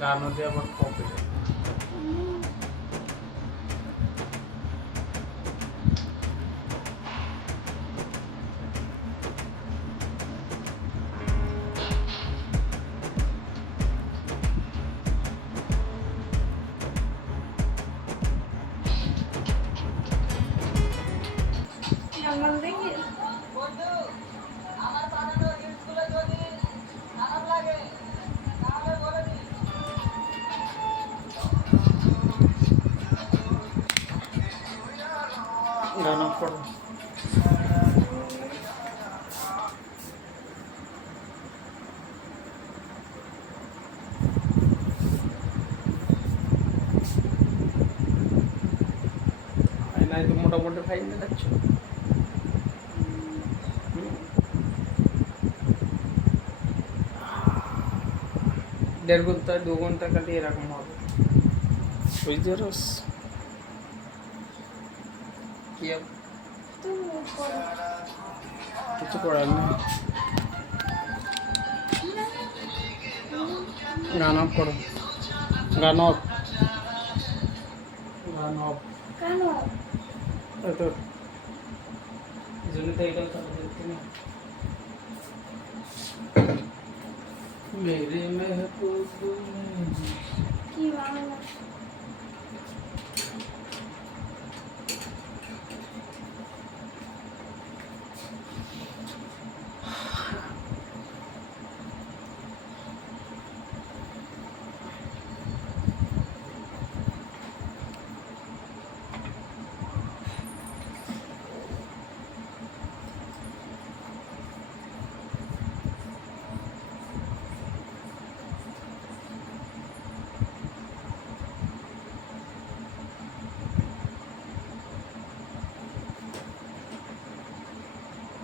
গানও দিয়ে আবার কপি। গান অফ করো। নাই তো মোটামুটি ফাইন দেখাচ্ছ। 1.5 ঘন্টা 2 ঘন্টা কাটে এরকম হবে, বুঝতে পারছ? কি কিছু করার নেই। গান অফ করো। গান অফ। গান অফ কেন? তো জন্য তো এটা তো দেখতে না। मेरे महबूब की बात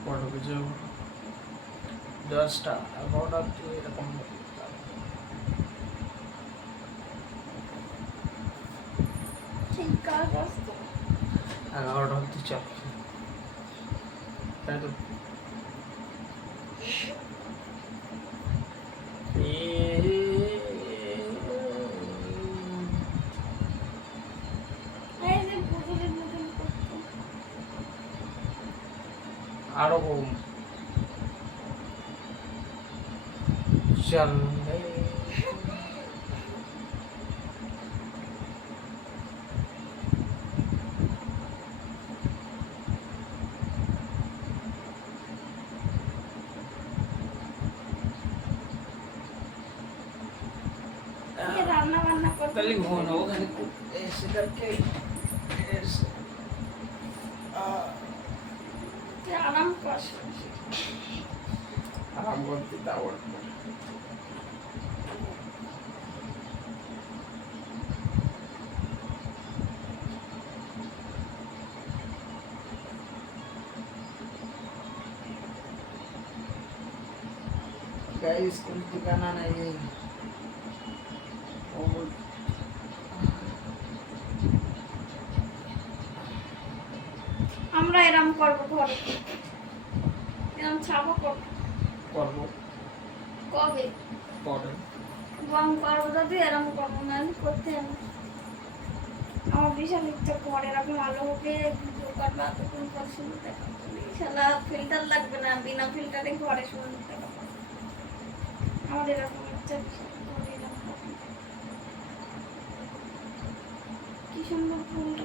পড়ো কিছু 10টা 11টা এরকম হবে। 11টা অব্দি চল, তাই তো। আরো কম চল। রান্না বান্না করতে তাহলে ঘুমানো ওখানে এসে করকে এসে আরাম কর, আরাম করতে দাও। गाइस कुछ ठिकाना नहीं है। আমরা এরকম করব ঘরে, এরকম ছাপো করব কবে পরে বং করব, যদি এরকম করব না করতে হবে। আমার বিশাল ইচ্ছা পরে এরকম আলো হবে দোকান বা তখন পর শুরু দেখা শালা ফিল্টার লাগবে না, বিনা ফিল্টারে ঘরে শুরু দেখা আমার এরকম ইচ্ছা। কি সুন্দর ফুলটা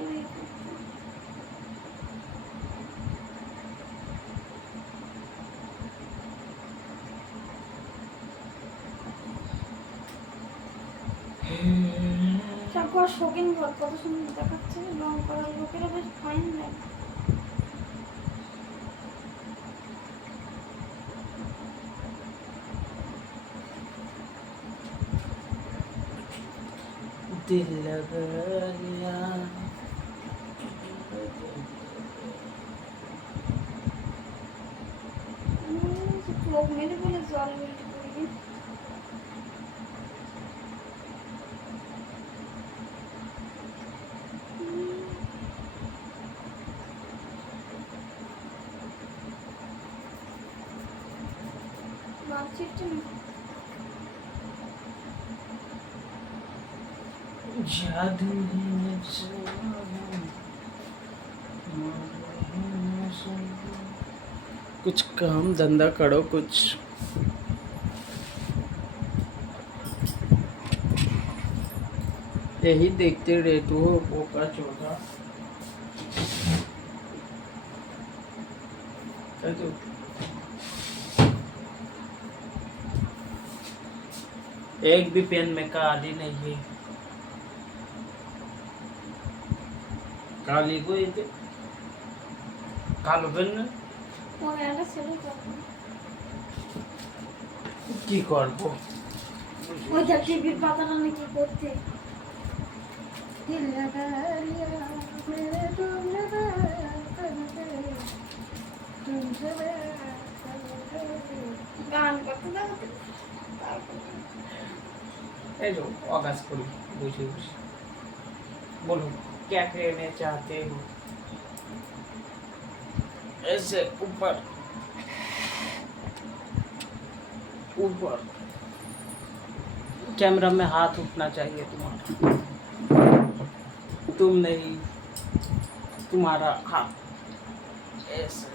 তারপর শৌখিন ঘর কত সুন্দর দেখাচ্ছে, রং করার লোকেরা বেশ ফাইন লাগে। दिल लगाया लोग मेरे बोले जल मिलती पड़ी बातचीत जादू कुछ काम धंधा करो कुछ। यही देखते रहते हो बोका चोका। एक भी पेन में का आदि नहीं है। काली को ये কালো পেন না একটা ছেলে কি করব ওইটা টিভির পাতাটা নাকি করতে গান করতে দাও এই जो आगाज करी বসে বসে बोलो क्या कहना चाहते हो। ऐसे ऊपर ऊपर कैमरा में हाथ उठना चाहिए तुम्हारा, तुम नहीं तुम्हारा हाथ ऐसे।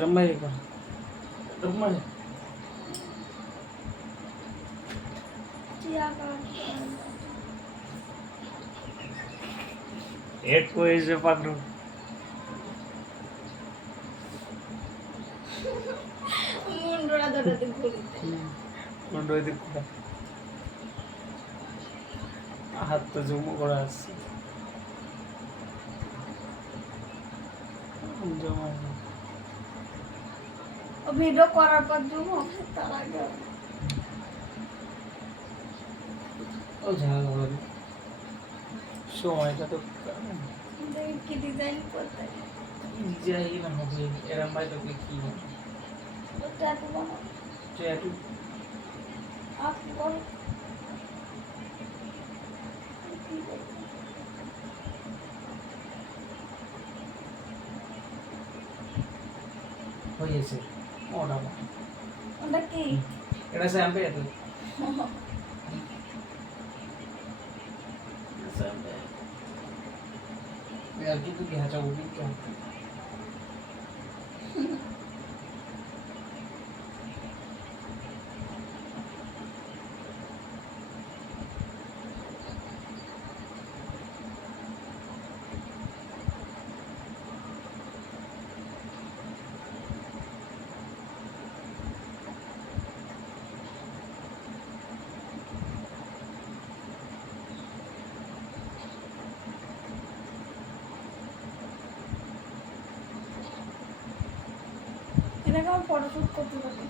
रमेगा रमे एक को ऐसे पकड़ो মুন্ডরা ধরে ঘুরিতে मुंडो दिखा हाथ तो जूम करा আছে জমা ভিডিও করার পর জুমো তার আগে ও ঝাল সময়টা তো কি ডিজাইন করতে যাই না হবে এরম ভাই তোকে কি ট্যাটু বানাও ট্যাটু আপনি বলো হয়েছে ওটা ওটা কি এটা স্যাম্পে তো স্যাম্পে यार की तू घ्यायचा उभी क्या এটাকে আমার ফটোশুট করতে হবে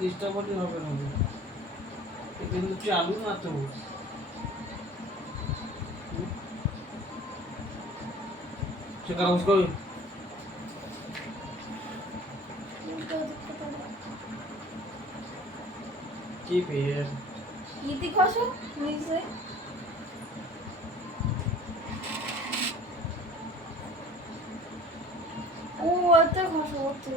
ডিস্টার্ব হলে হবে না কিন্তু চালু না তো সেটা उसको কি পেন? ইতি খসো নিচে। ও ওতে খসো ওতে।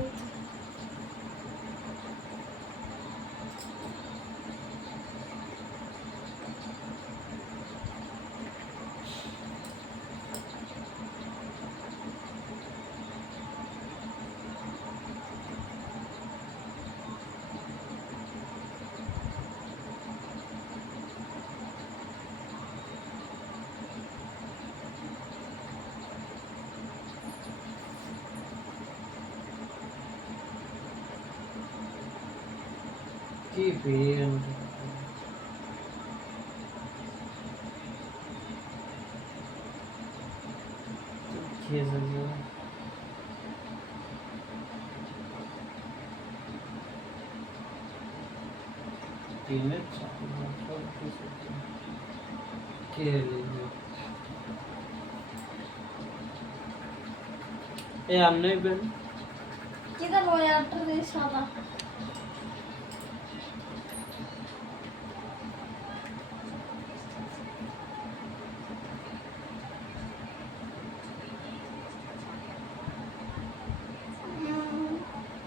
কি পেন? খেয়েছে যে টিনের চাপা সব কিছু খেয়ে নিল। এই আমনে বেন কি জানো একটা দিয়ে সাদা।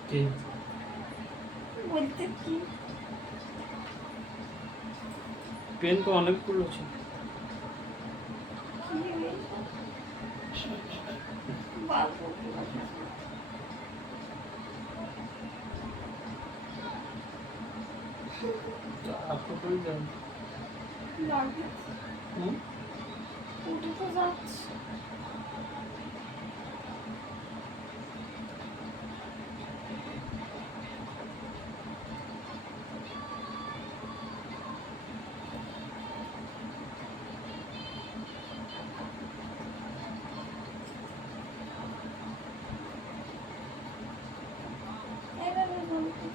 কি বলতে কি পেন তো অনেকগুলো আছে। বাবু आपको कोई जान লাগে উঠে তো যাচ্ছে। এভাবে বলতে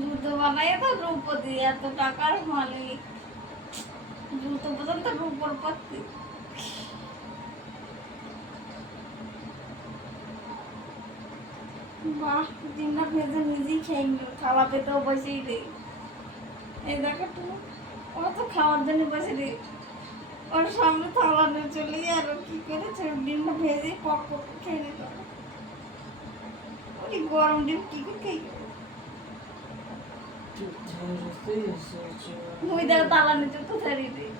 জুতো বানাই তো রূপ দিয়ে এত টাকার মালিক জুতো পর্যন্ত রূপর পাচ্ছি। বাহ ডিমটা ভেজে নিজেই খেয়ে নিল খাওয়া পেতেও বসেই রে। এই দেখো তো ও তো খাওয়ার জন্য বসে রে ওর সামনে থালা নিয়ে চলে আর ও কি করেছে ডিমটা ভেজে পক পক খেয়ে নিল। ওই গরম ডিম কি করে খেয়ে মুই দেখো তালা নিচে তো ছাড়িয়ে দিই।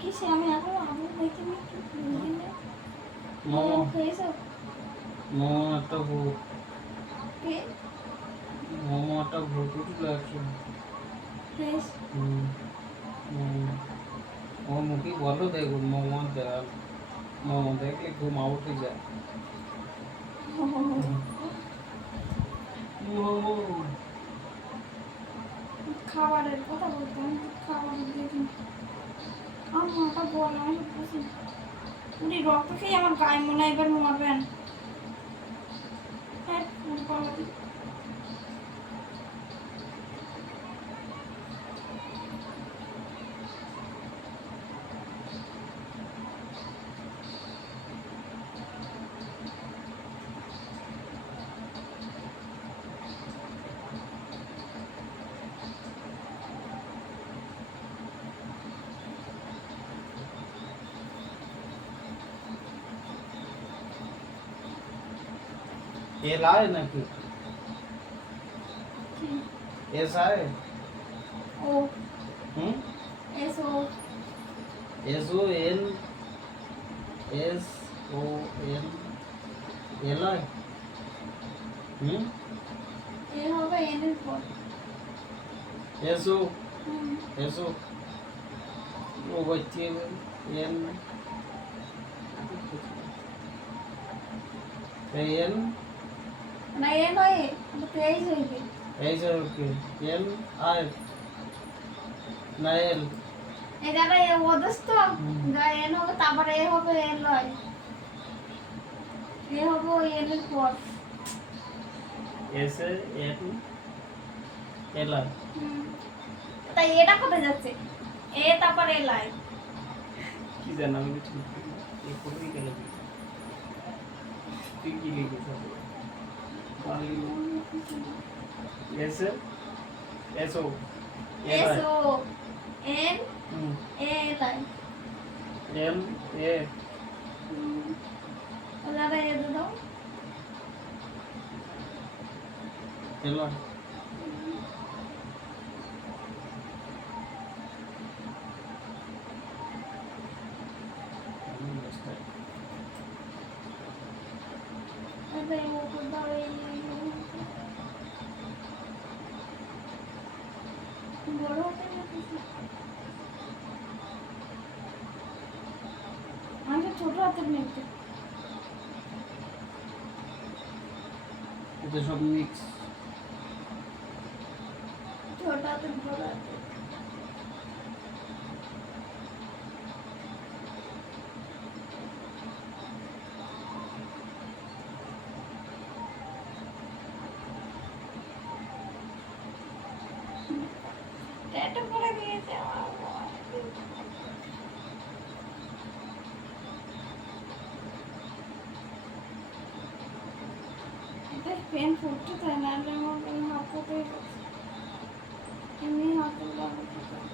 কি সে আমি এখন আলু খাইতে মোমো খেয়েছো মোমো একটা ভূত কে মোমো একটা ভূত উঠলো একশো। ফ্রেশ ও মুখে বলো দেখুন মোমো দেখ মোমো দেখলে ঘুম উঠে যায়। মোমো খাবারের কথা বলতে আমি খাবার দেখি আমার মাটা বল আমি পছন্দ উনি রক্ত খেয়ে আমার গায়ে মনে হয় এবার মরবেন। হ্যাঁ বলা দিই ये लाए ना कि ऐसा है ও হুম এসো S O N S O N L I hmm A হবে এন এর পর এস ও হুম এস ও বলছে এন এন না এ নয় তেইশ হইবে এই যে ওকে এন আর না এল এখানে এ ওদস তো যা এন হবে তারপরে এ হবে এন নয় এ হবে ওই এন এর পর এস এন এল আই হুম তাই এটা কোথায় যাচ্ছে এ তারপর এ লাই কি জানো আমি কিছু এই কোথায় গেল তুই কি লিখেছিস S S O S O N A লাই এম এ ওলারা এ দাও এল আই এটা ও দাও এই বড় হাতে লিখেছি আমি ছোট হাতে লিখতে এটা সব মিক্স ছোট হাতে বড় হাতে ট্যাটু করে দিয়েছে আমার বাবা। এটা পেন ফুটতে চায় না হলে আমার এই হাতটাতে এমনি হাতে লাগাতে চায়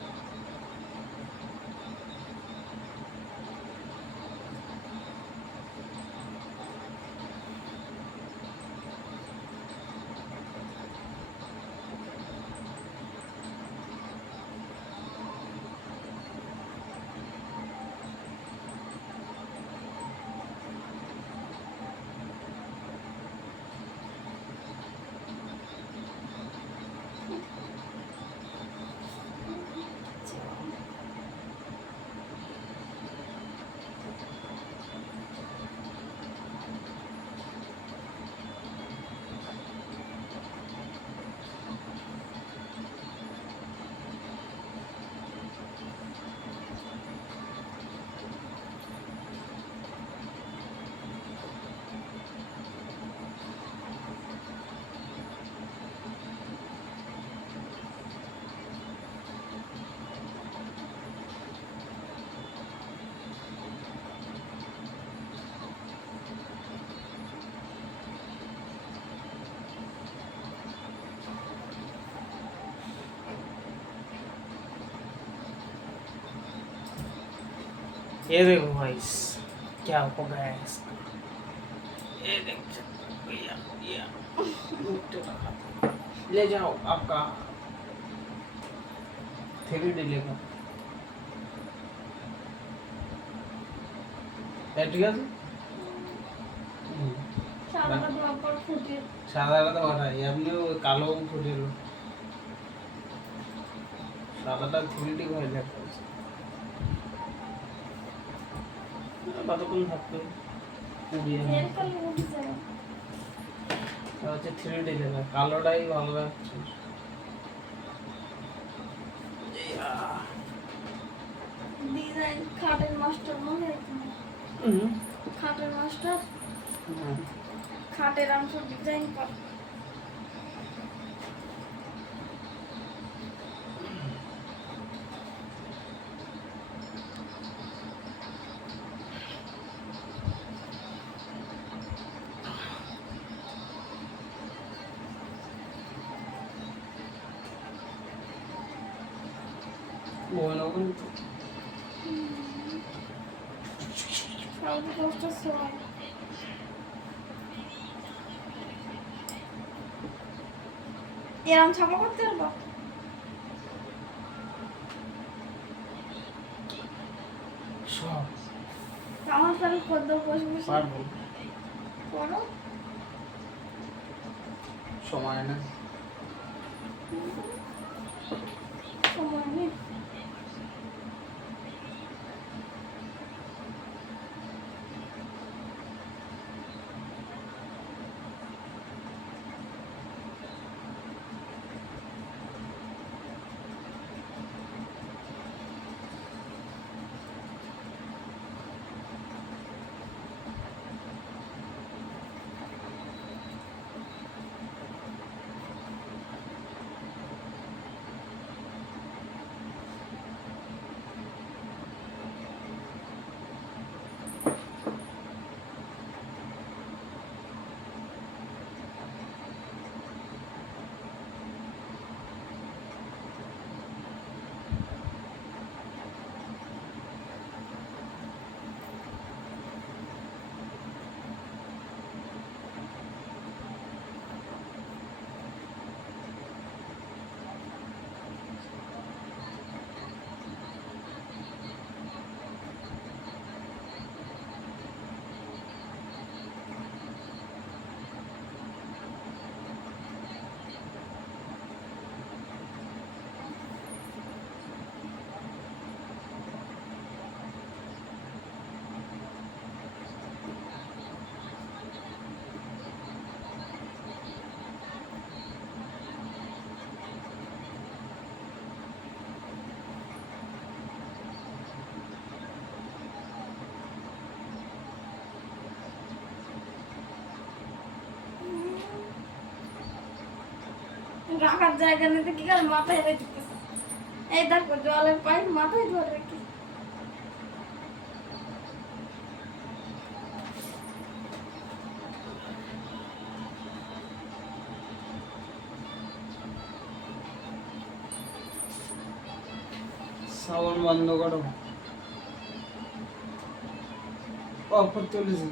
ये देखो गाइस क्या हो गया है इसका ये देखो भैया भैया ले जाओ आपका 3D लेगा ঠিক আছে সাদাটা দেওয়ার পর ফুটিয়ে সাদাটা তো বানাই এমনিও কালো ফুটিল সাদাটা 3D হয়ে যায় কতক্ষণ থাকবে পুড়িয়ে এরকম উঠে যাবে হচ্ছে 3D লেখা কালোটাই ভালো লাগছে ডিজাইন খাটের মাস্টার মনে আছে খাটের মাস্টার খাটের অংশ ডিজাইন কর Bueno, সব কষ্ট সবাই এরম ছাপা করতে পারবো সব আমার তাহলে খদ্দ বসে বসে পারবো, করো। সময় না। সময় নেই। রাখার জায়গা নিতে কি করে মাথায় রেখে দিতেছে। এই দেখো জলের পাইপ মাথায় ধরে রেখে। সাউন্ড বন্ধ করো, অফার চলেছে।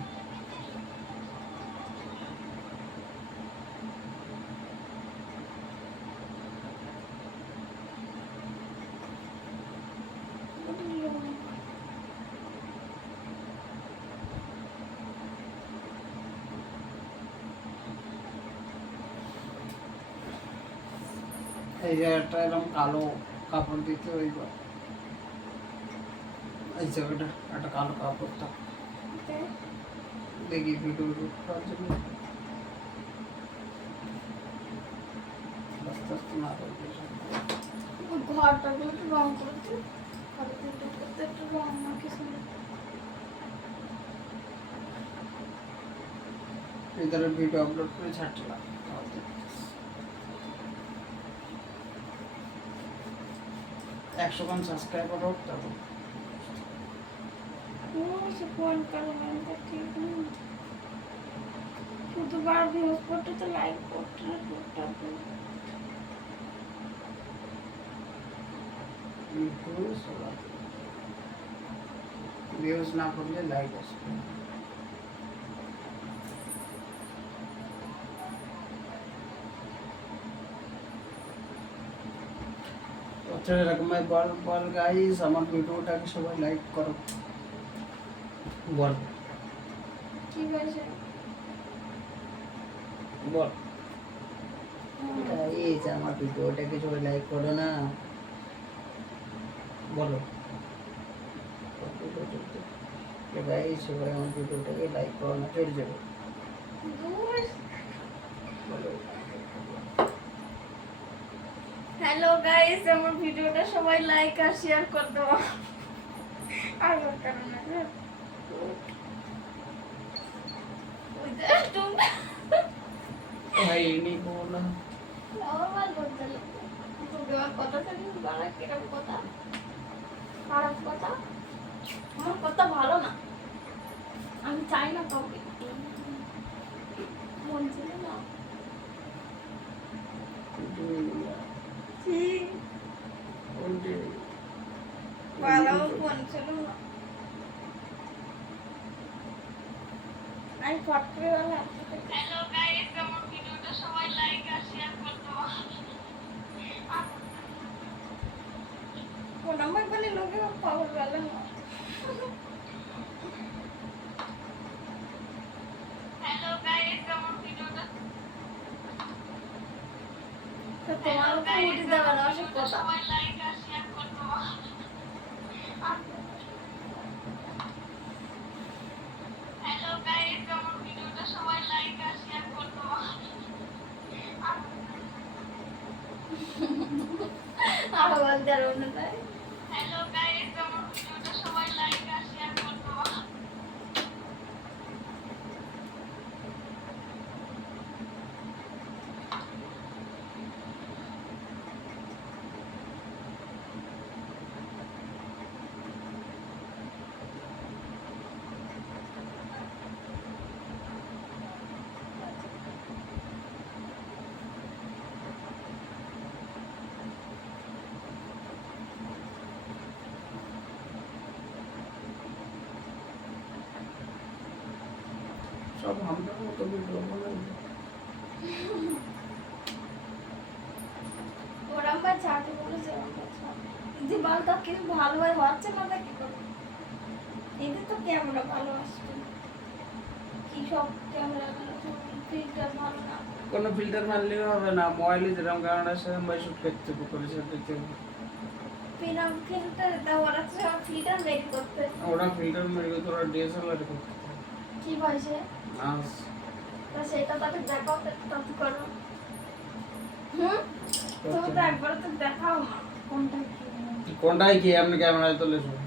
এই জায়গাটা এরকম কালো কাপড় দিতে হইব, এই জায়গাটা একটা কালো কাপড় থাক দেখি ভিডিও করার জন্য। আস্তে আস্তে না করবে, ঘরটা একটু রং করতে, ঘরটা করতে একটু রং মাখি শুনে। ভিতরে ভিডিও আপলোড করে ছাড়ছিলাম, 100 সাবস্ক্রাইবার হোক তখন। সে ফোন করে ঠিক নেই, শুধুবার ভিউজ করতে তো লাইক করতে না টুকটাক ভিউজ না করলে লাইক আসবে। এরকম বল বল গাইস, আমার ভিডিওটাকে সবাই লাইক করো, বল ঠিক আছে বল গাইস, আমার ভিডিওটাকে সবাই লাইক করো না, বলো গাইস, সবাই আমার ভিডিওটাকে লাইক করো না, চলে যাবে। হ্যালো গাইস, আমার ভিডিওটা সবাই লাইক আর শেয়ার করে দাও। আর দরকার না ভাই নেই বলো নরমাল বলতে তোমার কথা শুনি বাড়া কিরকম কথা, খারাপ কথা, আমার কথা ভালো না, আমি চাই না কাউকে মন ছিল না। ভালো মন ছিল না, আমি ফট করে বলে হ্যালো গাইস, আমার ভিডিওটা সবাই লাইক আর শেয়ার করে দাও। কোন নাম্বার বলে লোকে পাগল বলে না। তো তোমারও তো উঠে যাবে না সে কথা। আরো বলতে আর অন্য তাই সব আমরা মতো ভিডিও বানাই। ওরা আমার ছাড়তে বলেছে দিদি বলতো কিছু ভালোভাবে হচ্ছে না তা কি করবো এদের তো ক্যামেরা ভালো আসবে না। কি সব ক্যামেরা ফিল্টার ভালো না কোনো ফিল্টার মারলেও হবে না, মোবাইলে যেরকম কারণ আছে ভাই শুট করতে করে দিতে ফিল্টার ফিল্টার দেওয়ার আছে ফিল্টার মেক করতে ওরা ফিল্টার মেরে তোরা ডিএসএলআর করতে কি বলছে নাস তা সেটা তাকে দেখাও তত করো তুমি তো একবার তো দেখাও না কোনটা কি কোনটাই কি আপনি ক্যামেরায় তুলে শুনুন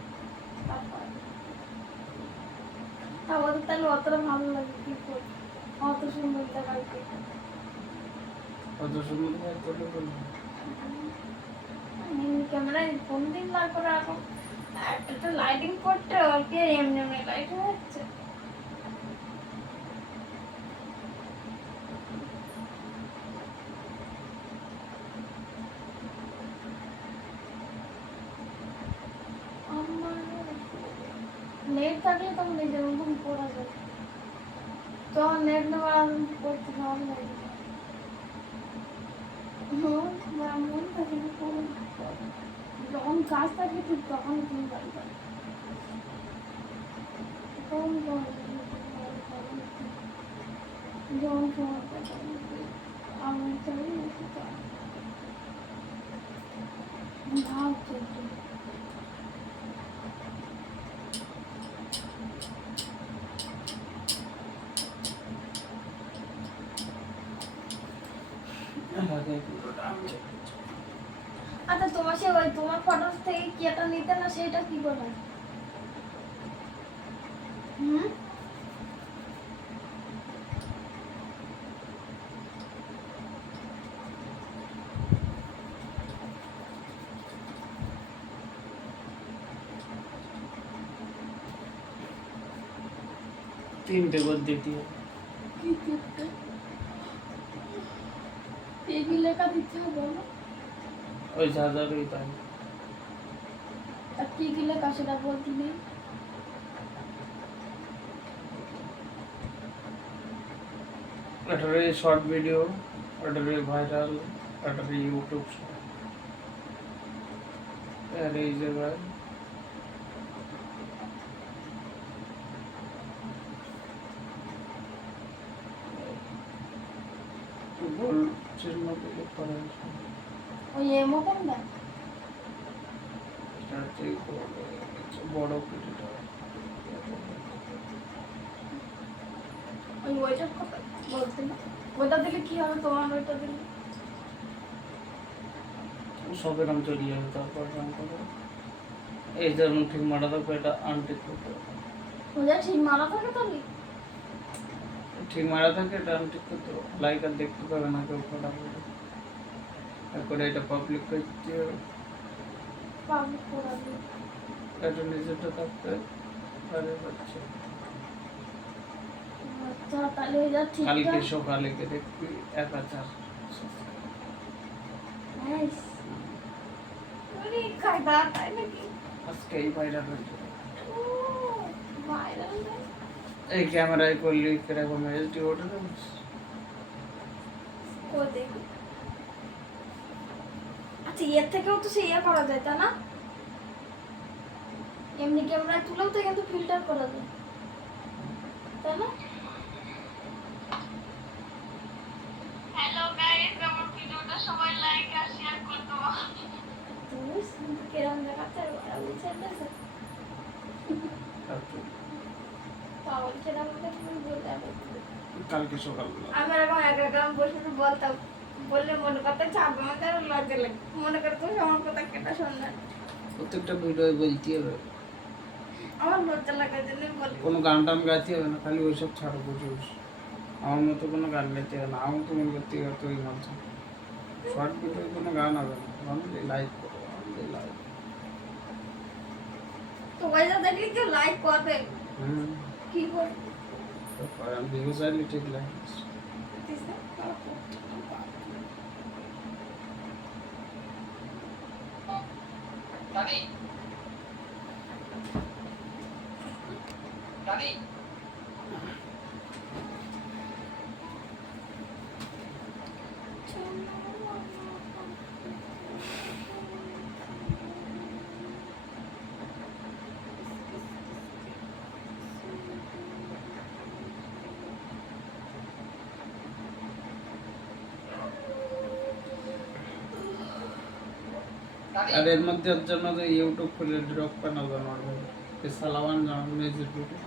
আমাদের তাহলে অতটা ভালো লাগে কি করে অত সুন্দর দেখাইতে কত সুন্দর করে তুলে বলুন। ক্যামেরায় ফোন দিন না করে এখন একটা লাইটিং করতে আর কি এমনি এমনি লাইট হচ্ছে নেট থাকলে তো নিজের মতন করা যায় তো নেট নেওয়ার করতে ভালো লাগে মন থাকে না যখন কাজ থাকে ঠিক তখন তুমি বাড়ি পাবে যখন সময় পাবে আমি চাই ভাব চলছে আচ্ছা তোমার সে ওই তোমার ফটো থেকে কি একটা নিতে না সেটা কি করে হুম 3 टेबल देती है কি করতে এই লেখা দিতে হবে না ওই হাজারই তাই আর কি লেখা সেটা বলতে নেই এটারে শর্ট ভিডিও এটারে ভাইরাল এটারে ইউটিউব আর এই জায়গায় গোল চিহ্ন দিয়ে করা আছে ওই এমন না স্টার্টে বড় ভিডিওটা ওই ওইটা কথা বলতে না ওইটা দিলে কি হবে তোমার ওইটা দিলে সবের নাম চলে যাবে তারপর নাম করে এই যেমন ঠিক মারা থাকবে এটা আনটিক করতে হবে ওইটা ঠিক মারা থাকে তাহলে ঠিক মারা থাকে এটা আনটিক করতে হবে লাইক আর দেখতে পাবে না কেউ ফটাফট তারপরে এটা পাবলিক করতে হবে পাবলিক করাবে এটা নিজেরটা থাকতে পারে বাচ্চা আচ্ছা তাহলে এটা ঠিক কালকে সকালে কে দেখবি 1000 নাইস ওরে কায়দা তাই নাকি আজকে এই ভাইরাল হয়েছে ও ভাইরাল এই ক্যামেরায় করলি কিরকম এইচডি ওঠে না কো দেখি আচ্ছা এর থেকেও তো সে ইয়ে করা যায় তা না এমনি ক্যামেরায় তুলেও তো কিন্তু ফিল্টার করা যায় তাই না হ্যালো গাইস, আমার ভিডিওটা সবাই লাইক সেটা আমাকে তুমি বলতে হবে। কালকে সকালবেলা আমি এরকম একা একা বসে বলতাম, বললে মনে করতে চাপ আমাদের লজ্জা লাগে, মনে করে তুমি আমার কথা কেটে শুনবে, প্রত্যেকটা ভিডিও বলতে হবে, আমার লজ্জা লাগার জন্য বলি। কোনো গান টান গাইতে হবে না, খালি ওইসব ছাড়ো বসে বসে। আমার মতো কোনো গান গাইতে হবে না, আমার তো মনে করতে হবে ওই মাধ্যম শর্ট ভিডিও কোনো গান হবে না, অনলি লাইক করো, অনলি লাইক। তো ওইটা দেখলে কেউ লাইক করবে, কি করবে? আমি ভিডিও চাইলে ঠিক লাইক আর এর মধ্যে ওর জন্য তো ইউটিউব খুলে ড্রপ বানাল বানাবে সালামান জামান মেজির ভিডিও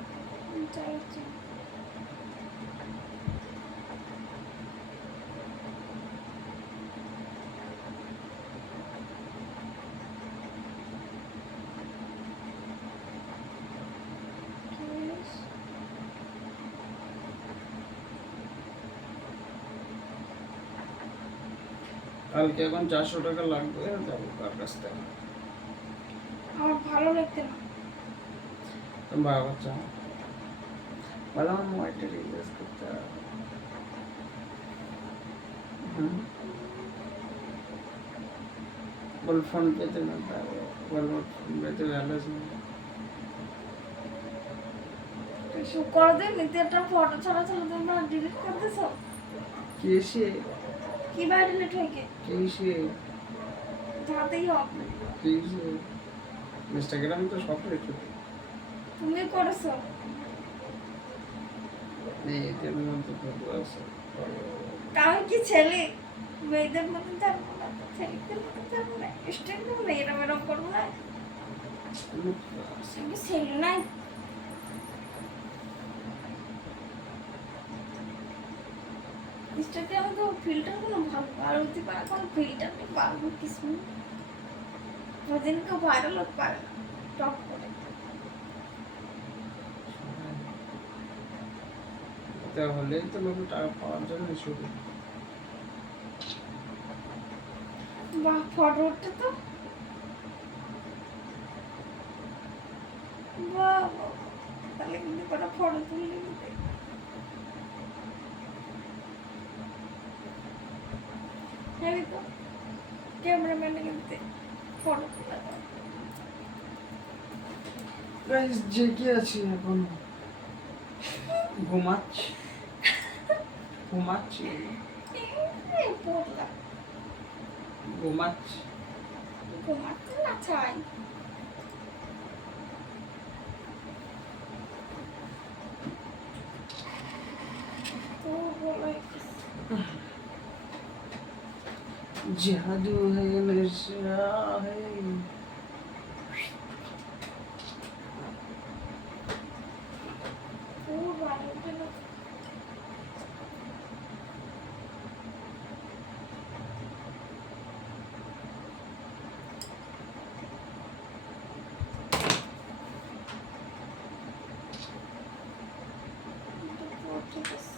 কালকে এখন 400 টাকা লাগবে, যাবো কার কাছ থেকে? আমার ভালো লাগতে না। তুমি ভালো করছো, ভালো আমার মোবাইলটা রিচার্জ করতে হবে। বল ফোন পেতে না, বল ফোন পেতে ব্যালেন্স নেই। এসব করে দিন, নিতে একটা ফটো ছাড়া ছাড়া তোমরা ডিলিট করে দিছো। কে সে? কি ভাই ডিলিট হয়ে গে? কে সে? যাতেই হোক। কে সে? ইনস্টাগ্রামে তো সব রেখে তুমি করেছো। মেয়েদের মধ্যে ফটো আছে। আমি কি ছেলে? মেয়েদের মতন থাকবো না, ছেলেদের মতন থাকবো না, স্ট্রেট করবো না, এরম এরম করবো না। আমি ছেলে নাই। ইনস্টাগ্রামে তো ফিল্টার কোনো ভালো আর হতে পারে, কোনো ফিল্টার নেই, পারবো কিছু ওদিনকে ভাইরাল হতে পারে না টপ করে। তাহলে তো লোক টাকা পাওয়ার জন্য শুরু। বাহ, ফটো উঠতে তো বাহ, তাহলে কিন্তু কোনো ফটো তুলে নিতে হ্যাঁ তো ক্যামেরাম্যানে কিন্তু ফটো তুলে দাও। গাইস জেগে আছি এখন, ঘুমাচ্ছি ঘুমাচ্ছি পড়লাম ঘুমাচ্ছি। ঘুমাতে না চাই। তো বলো जादू है नशा है। ও বাড়িতে না ঠিক আছে।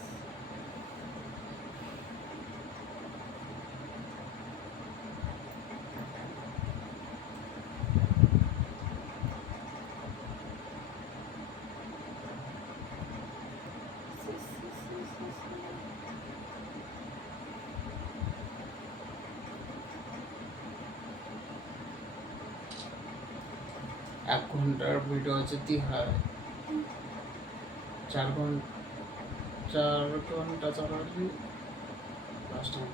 এক ঘন্টার ভিডিও আছে 4 ঘন্টা 4 last time.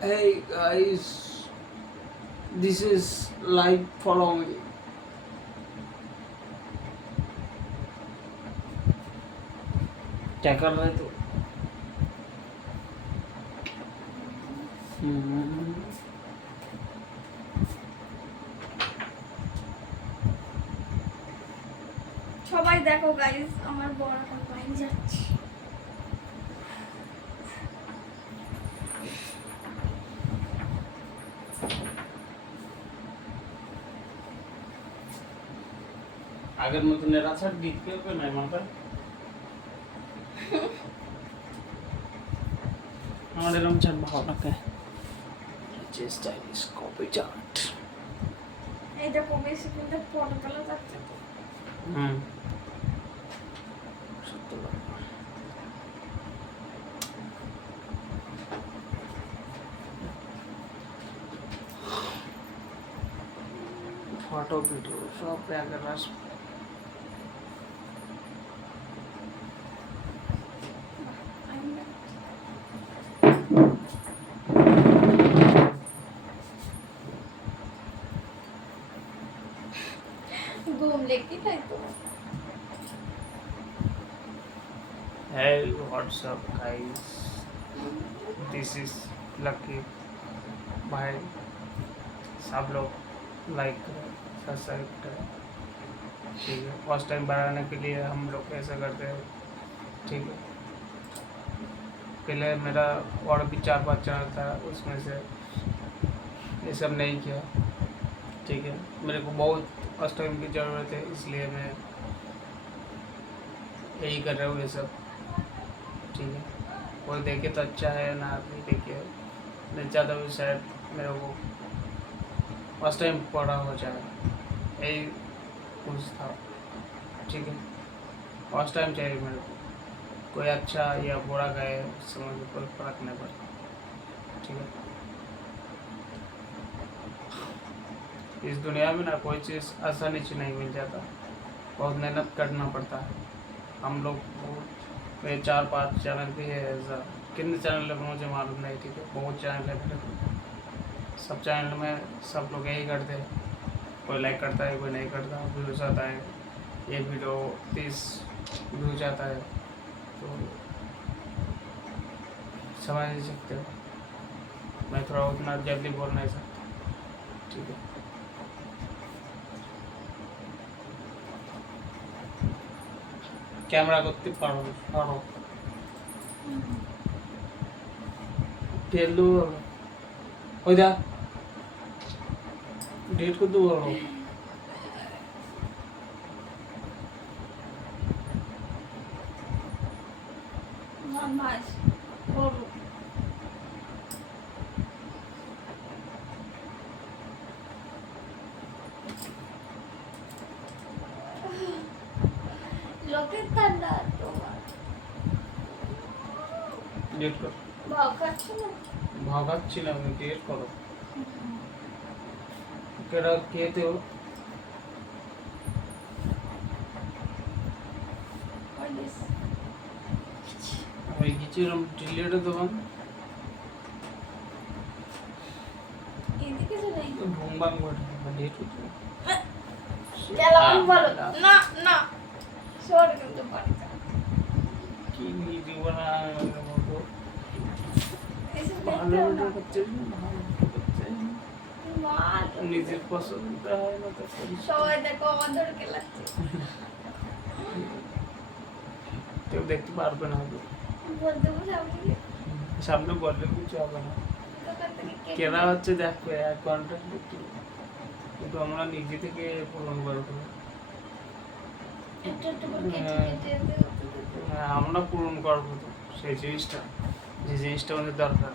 Hey guys, this is live, follow me. क्या कर रहे तू? সবাই দেখো গাইস, আমার বড় এখন বাইরে যাচ্ছে। আগের মতো নেড়াছাড় দিতে হবে না মাথা। আমার এরকম চাট ভালো লাগে, যে স্টাইলিশ কপি চাট। এইটা কবে সেখানটা পরকালে যাচ্ছে তো। সত্য লাগে। ফটো ভিডিও সব ব্যাগের আসবে। ঘুম লেগে তাই তো। Hey, what's up guys? This is Lucky. भाई सब लोग लाइक करें, सब्सक्राइब करें, ठीक है। फर्स्ट टाइम बढ़ाने के लिए हम लोग ऐसा करते हैं, ठीक है। पहले मेरा और भी 4-5 चैनल था, उसमें से ये सब नहीं किया, ठीक है। मेरे को बहुत फर्स्ट टाइम की ज़रूरत है, इसलिए मैं यही कर रहा हूँ ये सब, ठीक है। कोई देखे तो अच्छा है, ना नहीं देखे मैं चाहता हूँ शायद मेरे को फर्स्ट टाइम पढ़ा हो जाए, यही कुछ था, ठीक है। फर्स्ट टाइम चाहिए मेरे को, कोई अच्छा या बुरा गए उससे मुझे कोई फर्क नहीं पड़ता, ठीक है। इस दुनिया में ना कोई चीज़ आसानी से नहीं मिल जाता, बहुत मेहनत करना पड़ता है। हम लोग मेरे 4-5 चैनल भी है, ऐसा कितने चैनल है मुझे मालूम नहीं, ठीक है। बहुत चैनल है मेरे को, सब चैनल में सब लोग यही करते हैं, कोई लाइक करता है कोई नहीं करता, व्यूज़ आता है, ये वीडियो 30 व्यूज आता है, तो समझ नहीं सकते हो। मैं थोड़ा उतना जल्दी बोल नहीं सकता, ठीक है। कैमरा করতে পারো পারো তেলু ওই দা ডেট করতে বলো। মাস বড় লোকের ঠান্ডা তোমার ডেট কর। ভাগাচ্ছি না ভাগাচ্ছিলাম, ডেট করো। কেডা খেতে हो আমি গিয়েছিলাম ডিলেটে দোকান, এদিকে চলে ভুং বাং করে ডেট করতে চালান বলো না না সর কিন্তু পারি না কি ভিডিও বানানোর মতো এসব ভালো দেখতে ভিডিও করতে মার নিজের পছন্দ হয় না তো সবাই দেখো আমার ধরকে লাগছে কেউ দেখতে পারবে না, বলতে বসে আমি সামনে বললে কিছু হবে না। দোকান থেকে কেক কেনা হচ্ছে দেখবে 1 ঘন্টা কিন্তু আমরা নিজে থেকে পূরণ করবো, একটু একটু করে কেটে কেটে আমরা পূরণ করবো তো সেই জিনিসটা, যে জিনিসটা আমাদের দরকার।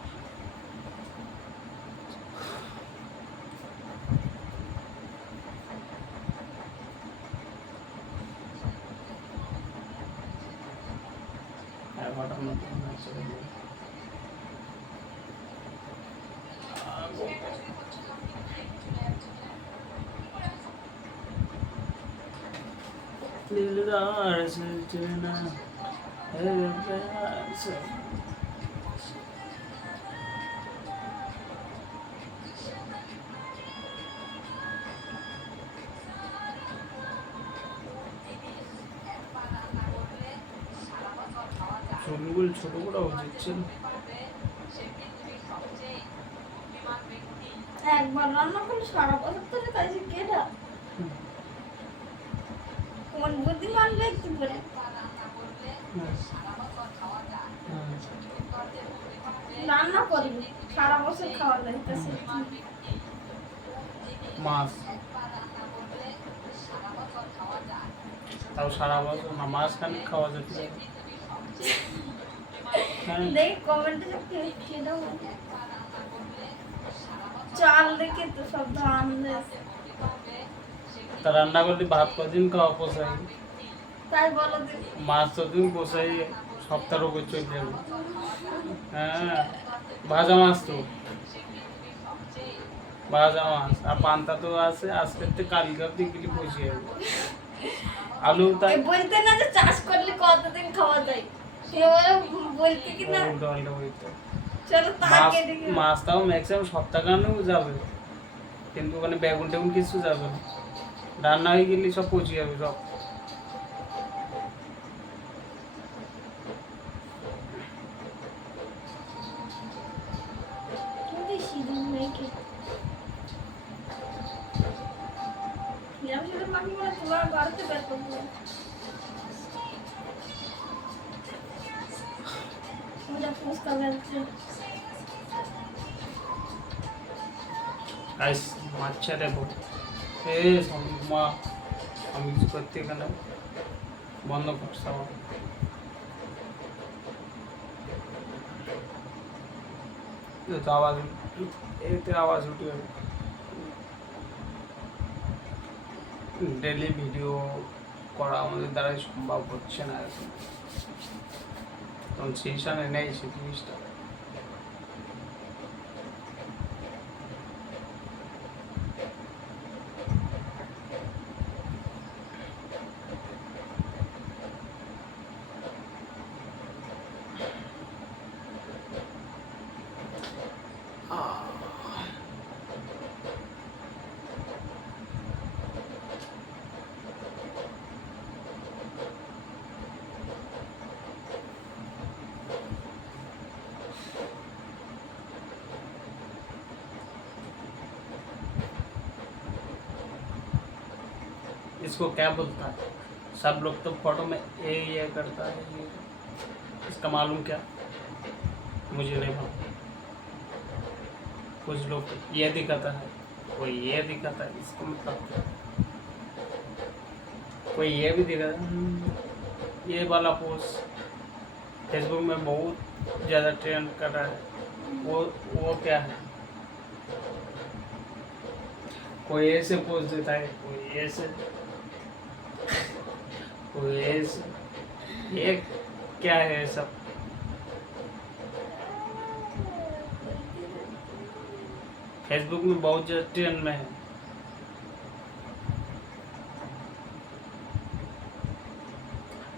চুলগুলো ছোট করা উচিত ছিল। একবার রান্না করলে সারা বছর ধরে খাইছি কেটা কোন বুদ্ধিমান ব্যক্তি বলে রান্না করবি সারা বছর খাওয়া যাইতেছে মাছ তাও সারা বছর না, মাঝখানে খাওয়া যেতে পারে। হ্যাঁ, দেখ কমেন্টে কেটা চাল দেখে তো সব ধান দেয়। তা রান্না করলে ভাত কদিন খাওয়া পোষায়, তাই বলো যে মাছ তো দিন পোষাই সপ্তাহের উপর চলে যাবে। হ্যাঁ, ভাজা মাছ তো, ভাজা মাছ আর পান্তা তো আছে, আজকের থেকে কালকার দিকে পৌঁছে যাবে। আলু তাই বলতে না যে চাষ করলে কতদিন খাওয়া যায় বলতে কি না উল্টো পাল্টা বলতে। চলো তাকে দেখি মাছ তাও ম্যাক্সিমাম সপ্তাহখানেও যাবে, কিন্তু ওখানে বেগুন টেগুন কিছু যাবে না, রান্না হয়ে গেলে সব পচে যাবে সব। বেশি দিন নাকি নিরামিষের মাখি মানে তোমার বাড়িতে বের করবো ওটা ফুচকা বেরছে গাইস মাছ দেবো এ মা, আমি কিছু করতে গেলে বন্ধ করছে আমার। তো আওয়াজ এতে আওয়াজ উঠে যাবে। ডেলি ভিডিও করা আমাদের দ্বারাই সম্ভব হচ্ছে না এখন, কারণ সেই সময় নেই সেই জিনিসটা। इसको क्या बोलता है? सब लोग तो फोटो में ये करता है, ये इसका मालूम क्या, मुझे नहीं मालूम। कुछ लोग ये दिखाता है, कोई ये दिखाता है, इसको मतलब क्या? कोई ये भी दिखाता है। ये वाला पोस्ट फेसबुक में बहुत ज़्यादा ट्रेंड कर रहा है, वो क्या है? कोई ऐसे पोस्ट देता है, कोई ऐसे, कोई ऐसे, ये क्या है सब? फेसबुक में बहुत ज़्यादा ट्रेंड में है।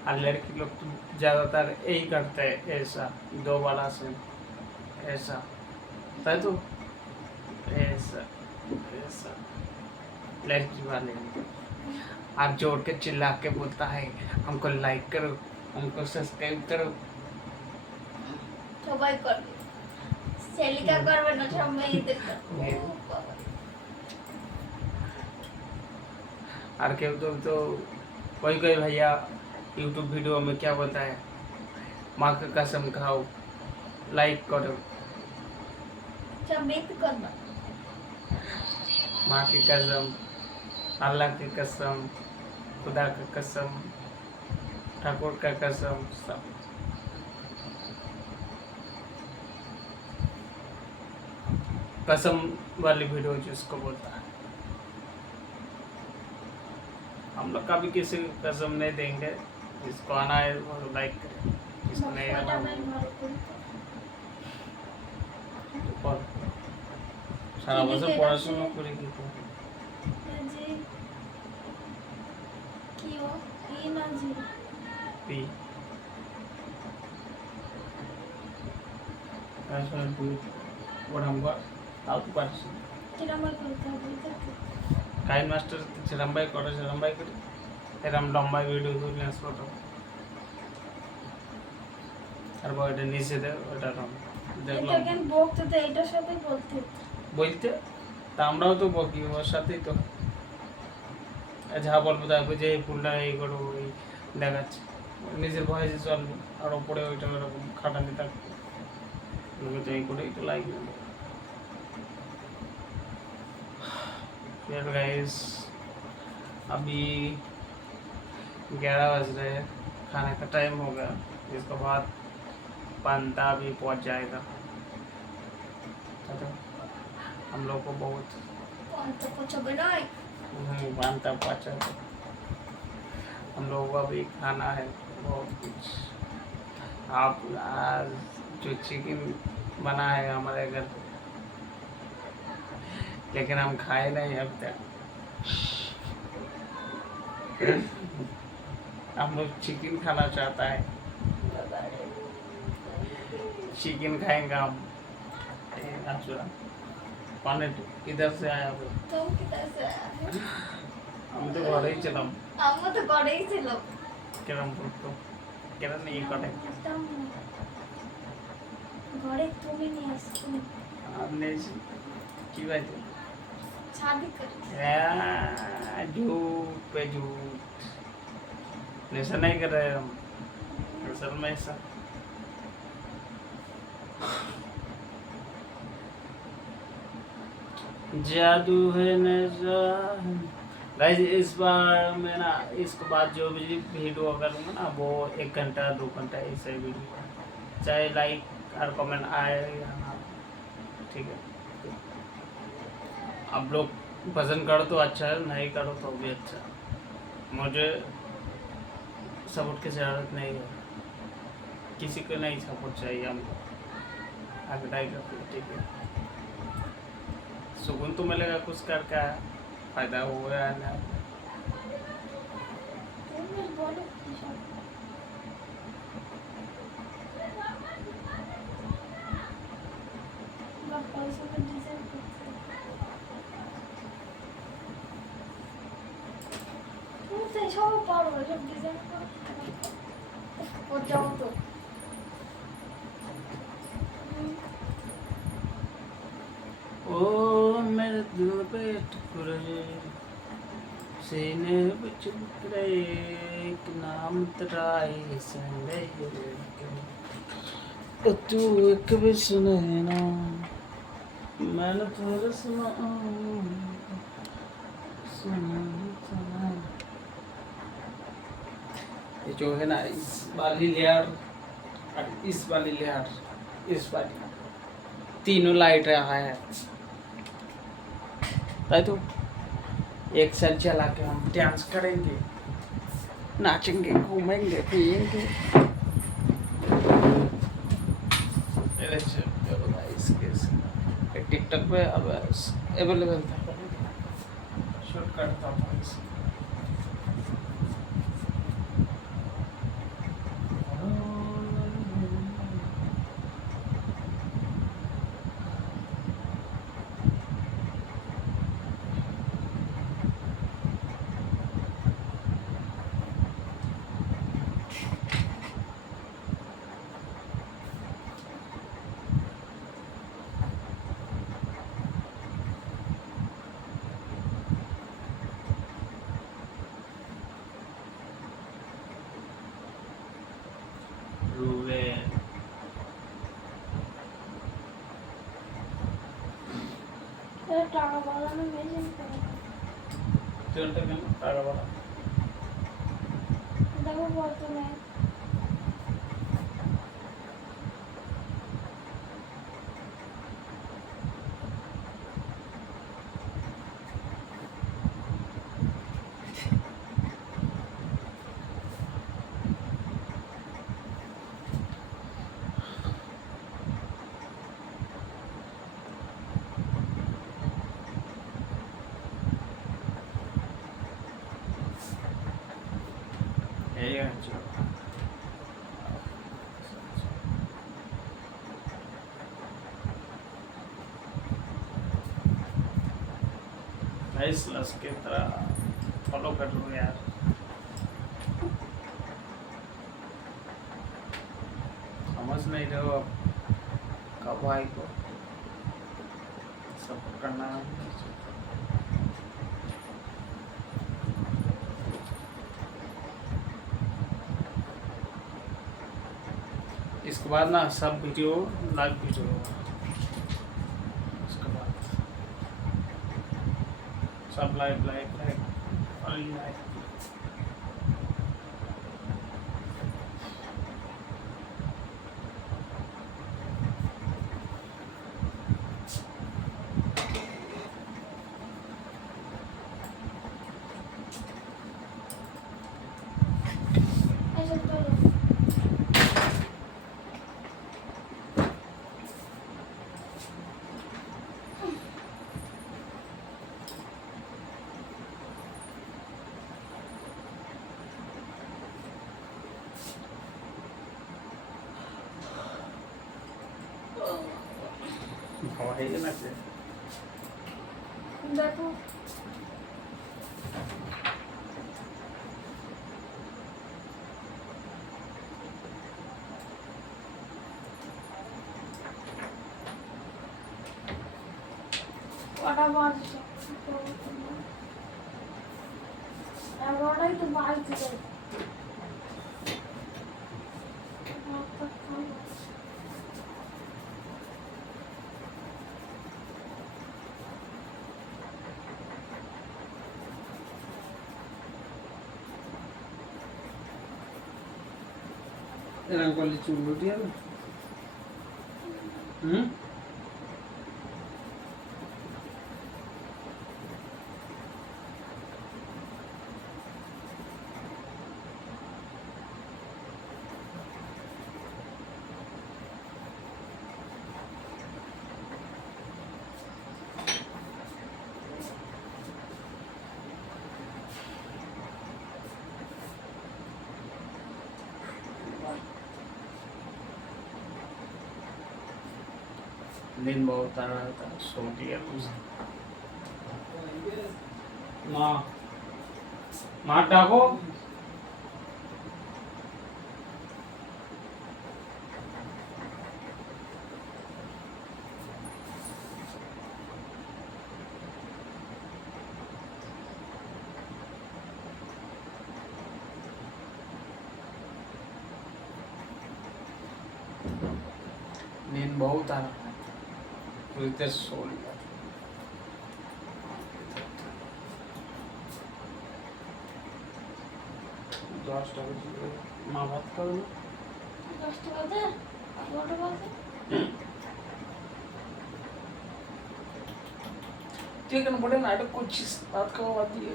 और लड़की लोग तो ज़्यादातर यही करते हैं, ऐसा दो वाला से ऐसा है, तो ऐसा ऐसा लड़की वाले आप जोड़ के चिल्ला के बोलता है हमको लाइक करो, हमको सब्सक्राइब करो। সবাই করবে সেলিকা করবে না সব মেয়েদের করবে और क्यों तो कोई कोई भैया यूट्यूब वीडियो में क्या बोलता है, माँ का कसम खाओ, लाइक करो, সব মেয়েতে করবে माँ की कसम, अल्लाह की कसम, खुदा का कसम, ठाकुर का कसम, सब। कसम वाली वीडियो जिसको बोलता है, हम लोग कभी किसी को कसम नहीं देंगे, जिसको आना है वो लाइक करे, जिसको नहीं आना वो সারা বছর পড়াশোনা করে কি করবে? যে কি ও কি না জি পি পড়াশোনা করে পড়াম্বা তাও তো পারছি না। কিরকম করতে হবে দেখো কাইন মাস্টার সেরম্বাই করে সেরম্বাই করে এরম লম্বা ভিডিও তুলে আসবো তো আর বইটা নিচে দে ওটা নাম এটা দেখলাম কেন বকতে তো এটার সাথেই বলতে। বলতে তা আমরাও তো বকি ওর সাথেই তো যা বলবো দেখো যে এই ফুলটা এই করো এই দেখাচ্ছে নিজের ভয়েসে চলবে আর ওপরে ওইটা ওরকম খাটানি থাকবে লোকে তো এই করেই তো লাইক নেবে फिर गाइस अभी 11 बज रहे हैं खाने का टाइम हो गया इसके बाद पांता भी पहुंच जाएगा तो हम लोग को बहुत কোন তো কিছু বেরোয়। पांता पहुंचा हम लोगों का भी खाना है बहुत कुछ आप आज जो चिकन बना है हमारे घर पे लेकिन हम खाए नहीं अब तक हम लोग चिकन खाना चाहता है चिकन खाएंगे हम कौन है तू किधर से आया वो তুমি কিদার সে আয়া है? हम तो घर ही चलम আমরা তো ঘরেই ছিল। কেরম করতো কেরম नहीं करे বুঝতাম না। ঘরে তুমি নিয়ে আসছো हमने की बात है शादी कर। झूठ पे झूठ ऐसा नहीं कर रहे हम असल में ऐसा जादू है नशा गाइस इस बार मैं ना इसके बाद जो भी वीडियो करूँगा ना वो 1 घंटा 2 घंटा ऐसे वीडियो चाहे लाइक और कमेंट आए या ना ठीक है आप लोग पसंद करो तो अच्छा है नहीं करो तो भी अच्छा मुझे सपोर्ट की ज़रूरत नहीं है किसी को नहीं सपोर्ट चाहिए हमको आगे डाई करते ठीक है सुकून तो मिलेगा कुछ करके फायदा हुआ है ना তুমি বলো কি সব। বা পয়সা তো ডিজাইন করতে। তুমি তো সব পারো সব ডিজাইন করো। ও যাও তো। ओ मेरे दिल पे टुकड़े सीने पे चुपड़े एक नाम तेरा ही संगे ओ तू एक भी सुने ना मैंने थोड़ा सुना सुना सुना ये जो है ना इस वाली लेयर और इस वाली लेयर इस वाली तीनों लाइट रहा है ताई तो एक साल चला के हम डांस करेंगे नाचेंगे घूमेंगे पिएंगे टिकटॉक पे अब अवेलेबल था शूट करता हूँ इसे Ruben টাকা বাড়ানো মেশিন করে। চলতে কেন টাকা বাড়া দেখো প্রথমে এই হচ্ছে नाइस लस के तरह फॉलो कर लो यार समझ नहीं रहो अब कब भाई को सब करना है। इसके बाद ना सब वीडियो लाइव वीडियो होगा। इसके बाद सब लाइव लाइव लाइव और लाइव। ऐसे तो भय ना से देखो কটা বাজছে এগারোটাই তো বাজতে যায় এরকম করলে চুল উঠে যাবে। হুম दिन बहुत आ रहा था, सो गया मुझे। माँ माँ डाको नींद बहुत आ रहा है, पूरी देर सो लिया। দশটা বেজে মা ভাত খাবে না? 10টা বাজে 11টা বাজে তুই এখানে বলে নাটক করছিস ভাত খাওয়া বাদ দিয়ে।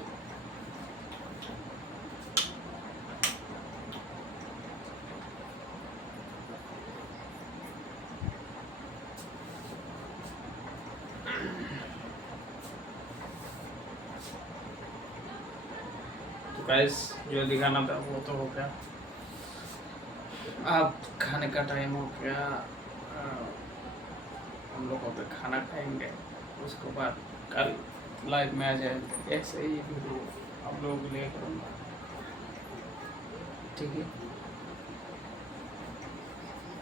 गाइस जो दिखाना था वो तो हो गया। अब खाने का टाइम हो गया। हम लोग अभी खाना खाएंगे, उसके बाद कल लाइव में आ जाएंगे। ऐसे ही वीडियो आप लोगों के लिए करूँगा, ठीक है।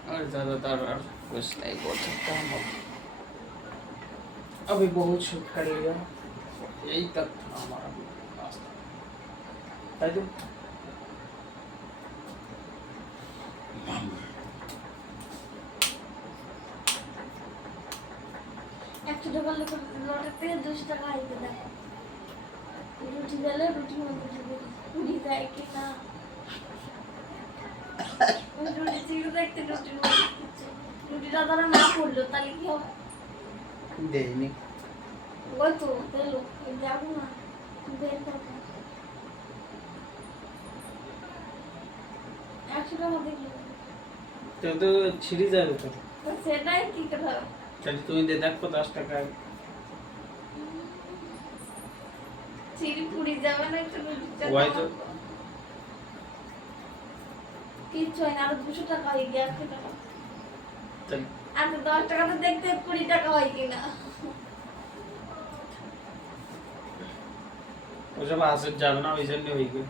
और ज़्यादातर और कुछ नहीं बोल सकता हम लोग। अभी बहुत शूट कर लिया, यही तक था हमारा रास्ता। ताई तुम একশো টাকা লটাতে 200 টাকা আইতে দেখো রুটি দিলে রুটির মধ্যে পুরি দেয় কিনা রুটি ছিল দেখতে রুটির মধ্যে রুটিটা তারা না পড়লো তাহলে কি হবে দেয়নি। ওই তো দিলো যাবো না বের করবো 100 টাকা দেখলো তো ছিঁড়ে যাবে তো। সেটাই কি কথা তাহলে তুমি দিয়ে দেখো 10 টাকায় চিড়ি পুরি যাবে না একটু ওই তো কিচ্ছু হয় না আরো 200 টাকা হয়ে গিয়ে 100 টাকা তাই আর 10 টাকা তো দেখতে 20 টাকা হয় কিনা ওসব হাসের যাবে না, ওই জন্য হয়ে গেল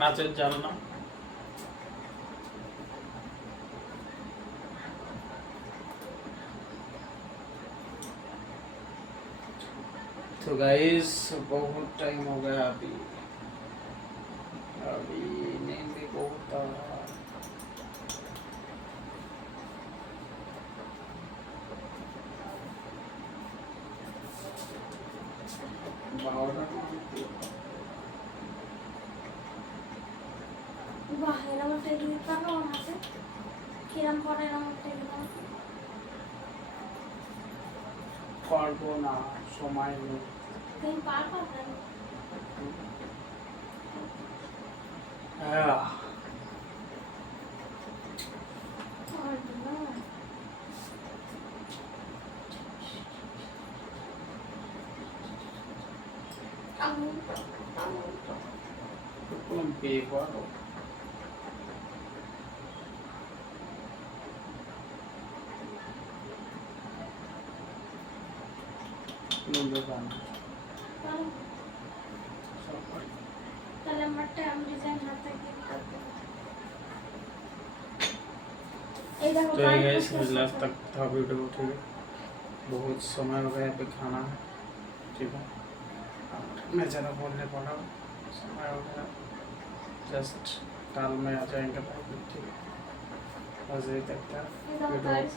নাচের যাবে না। तो गाइस बहुत टाइम हो गया अभी अभी नींद भी बहुत आ रहा है। বাহ এরকম একটা এগিয়ে দিতে পারবো আমার হাতে কিরম পরে এরকম একটা এগিয়ে দাও পারবো না সময় নেই তুমি পারবো কেন হ্যাঁ পারবো না तुम बेकार हो मुझे गाना পারো सब पर তাহলে আমারটা আমি ডিজাইন হাতে গিয়ে করতে এই দেখো तो ये गाइस लास्ट तक था वीडियो ठीक है बहुत समय हो गया अभी खाना है ठीक है मैं ज़्यादा बोलने पड़ा समय हो गया जस्ट टाल में आ जाएंगे भाई ठीक है बस यही तक था এই দেখো वीडियो গাইস